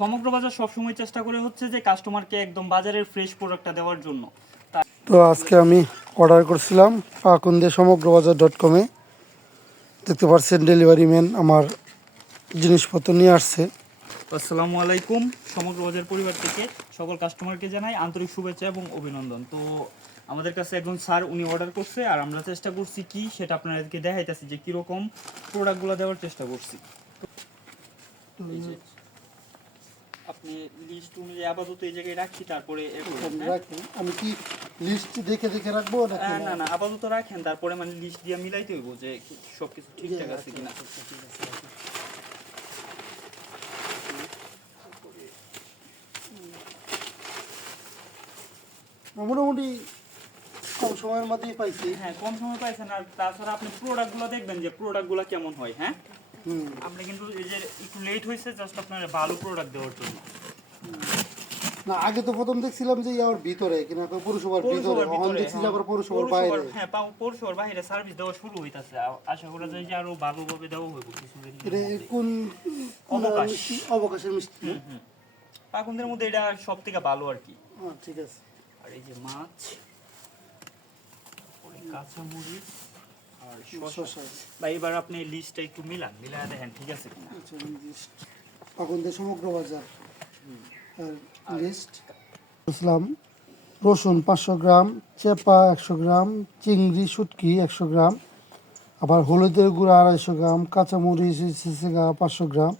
সমগ্র বাজার সবসময় চেষ্টা করে হচ্ছে যে কাস্টমারকে একদম বাজারের ফ্রেশ প্রোডাক্টটা দেওয়ার জন্য। তো আজকে আমি অর্ডার করছিলাম পাকুন্দে সমগ্র বাজার ডট কমে দেখতে পাচ্ছেন ডেলিভারি ম্যান আমার জিনিসপত্র নিয়ে আসছে। আসসালামু আলাইকুম। সমগ্র বাজার পরিবার থেকে সকল কাস্টমারকে জানাই আন্তরিক শুভেচ্ছা এবং অভিনন্দন। তো আমাদের কাছে একজন স্যার উনি অর্ডার করছে আর আমরা চেষ্টা করছি কি সেটা আপনাদেরকে দেখাইতেছি যে কীরকম প্রোডাক্টগুলো দেওয়ার চেষ্টা করছি। এই যে, আপনি লিস্ট অনুযায়ী আপাতত এই জায়গায় রাখি তারপরে হ্যাঁ? রাখেন আমি কি লিস্ট দেখে দেখে রাখব নাকি না? না আপাতত রাখেন তারপরে মানে লিস্ট দিয়ে মিলাইতে হইব যে সব কিছু ঠিকঠাক আছে কিনা। মোটামুটি সময়ের মধ্যেই পাইছি। হ্যাঁ কম সময় পাইছেন আর তাছাড়া আপনি প্রোডাক্টগুলো দেখবেন যে প্রোডাক্টগুলো কেমন হয় হ্যাঁ? আপনি কিন্তু এই যে একটু লেট হয়েছে জাস্ট আপনার ভালো প্রোডাক্ট দেওয়ার জন্য। না আগে তো প্রথম দেখছিলাম যে ইয়ার ভিতরে কিনা তো পৌরসভার ভিতরে এখন দেখছি। আবার পৌরসভার বাইরে। হ্যাঁ পৌরসভার বাইরে সার্ভিস দেওয়া শুরু হইতাছে। আশা করা যায় যে আরও ভালোভাবে দেওয়া হইব কিছুদিন এটা কোন অবকাশ। মিষ্টি? অবকাশের মিষ্টি। পাকুনদের মধ্যে এটা সব থেকে ভালো আর কি। ঠিক আছে। আর এই যে মাছ। তারপরে কাঁচামরিচ আর শসা। শসা। বা এবার আপনি লিস্টটা একটু মিলান মিলায় দেখেন ঠিক আছে কিনা। আচ্ছা সমগ্র বাজার লিস্ট ইসলাম রসুন পাঁচশো গ্রাম চেপা একশো গ্রাম চিংড়ি শুটকি একশো গ্রাম আবার হলুদের গুঁড়া আড়াইশো গ্রাম কাঁচামরিচ সিসিগা পাঁচশো গ্রাম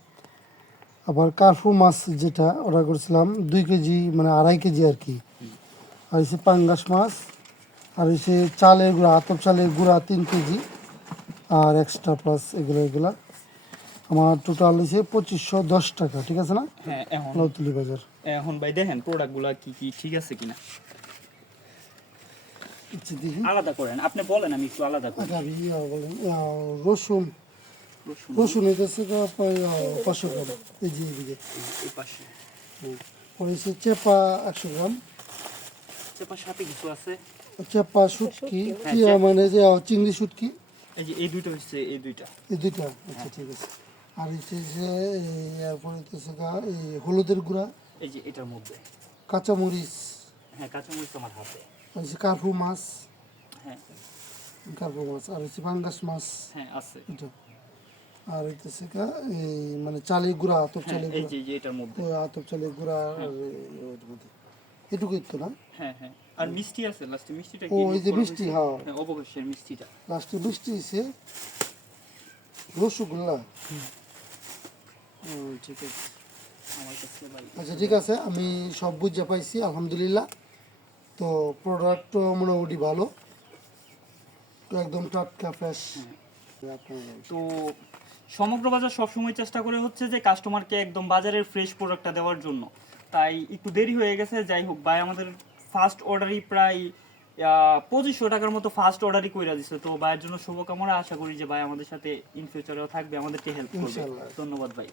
আবার কার্ফু মাছ যেটা অর্ডার করেছিলাম দুই কেজি মানে আড়াই কেজি আর কি। আর হচ্ছে পাঙ্গাস মাছ আর হচ্ছে চালের গুঁড়া আতপ চালের গুঁড়া তিন কেজি আর এক্সট্রা প্লাস এগুলো এগুলা। আমার টোটাল হচ্ছে পঁচিশশো দশ টাকা ঠিক আছে না? হ্যাঁ এখন। নতুলি বাজার। এখন ভাই দেখেন প্রোডাক্টগুলো কি কি ঠিক আছে কিনা? আচ্ছা আলাদা করেন। আপনি বলেন আমি একটু আলাদা করি। আচ্ছা আমি বলেন রসুন। রসুন। রসুন হইতেছে গো প্রায়, আহ, পাঁচশো গ্রাম এই যে এদিকে পাশে। পরে চেপা একশো গ্রাম। চেপার সাথে কিছু আছে? চেপা শুটকি হ্যাঁ, কি, মানে যে চিংড়ি শুটকি এই যে এই দুইটা হচ্ছে এই দুইটা। এই দুইটা? আচ্ছা ঠিক আছে। আর হচ্ছে যে এরপরে এই হলুদের গুঁড়া। এই যে এটার মধ্যে। কাঁচামরিচ। হ্যাঁ কাঁচামরিচ আমার হাতে। আর হচ্ছে কার্পু মাছ। হ্যাঁ। কার্পু মাছ। আর হচ্ছে পাঙ্গাস মাছ। হ্যাঁ আছে। এটা আর হইতেছে এই মানে চালের গুঁড়া আতপ হ্যাঁ চালের গুঁড়া। এই যে এটার মধ্যে। আতপ চালের গুঁড়া আর এই মধ্যে। এটুকুই তো না? হ্যাঁ হ্যাঁ। আর মিষ্টি আছে লাস্টে মিষ্টিটা ও, এই যে মিষ্টি, হ্যাঁ। মিষ্টিটা। লাস্টে রসগোল্লা। ঠিক আছে। আচ্ছা ঠিক আছে আমি সব বুঝে পাইছি আলহামদুলিল্লাহ। তো প্রোডাক্টও মোটামুটি ভালো। তো একদম টাটকা ফ্রেশ তো সমগ্র বাজার সবসময় চেষ্টা করে হচ্ছে যে কাস্টমারকে একদম বাজারের ফ্রেশ প্রোডাক্টটা দেওয়ার জন্য। তাই একটু দেরি হয়ে গেছে যাই হোক ভাই আমাদের ফার্স্ট অর্ডারই প্রায় পঁচিশশো টাকার মতো ফার্স্ট অর্ডারই করে দিচ্ছে তো ভাইয়ের জন্য শুভকামনা আশা করি যে ভাই আমাদের সাথে ইন ফিউচারেও থাকবে আমাদেরকে হেল্প করবে। ধন্যবাদ ভাই।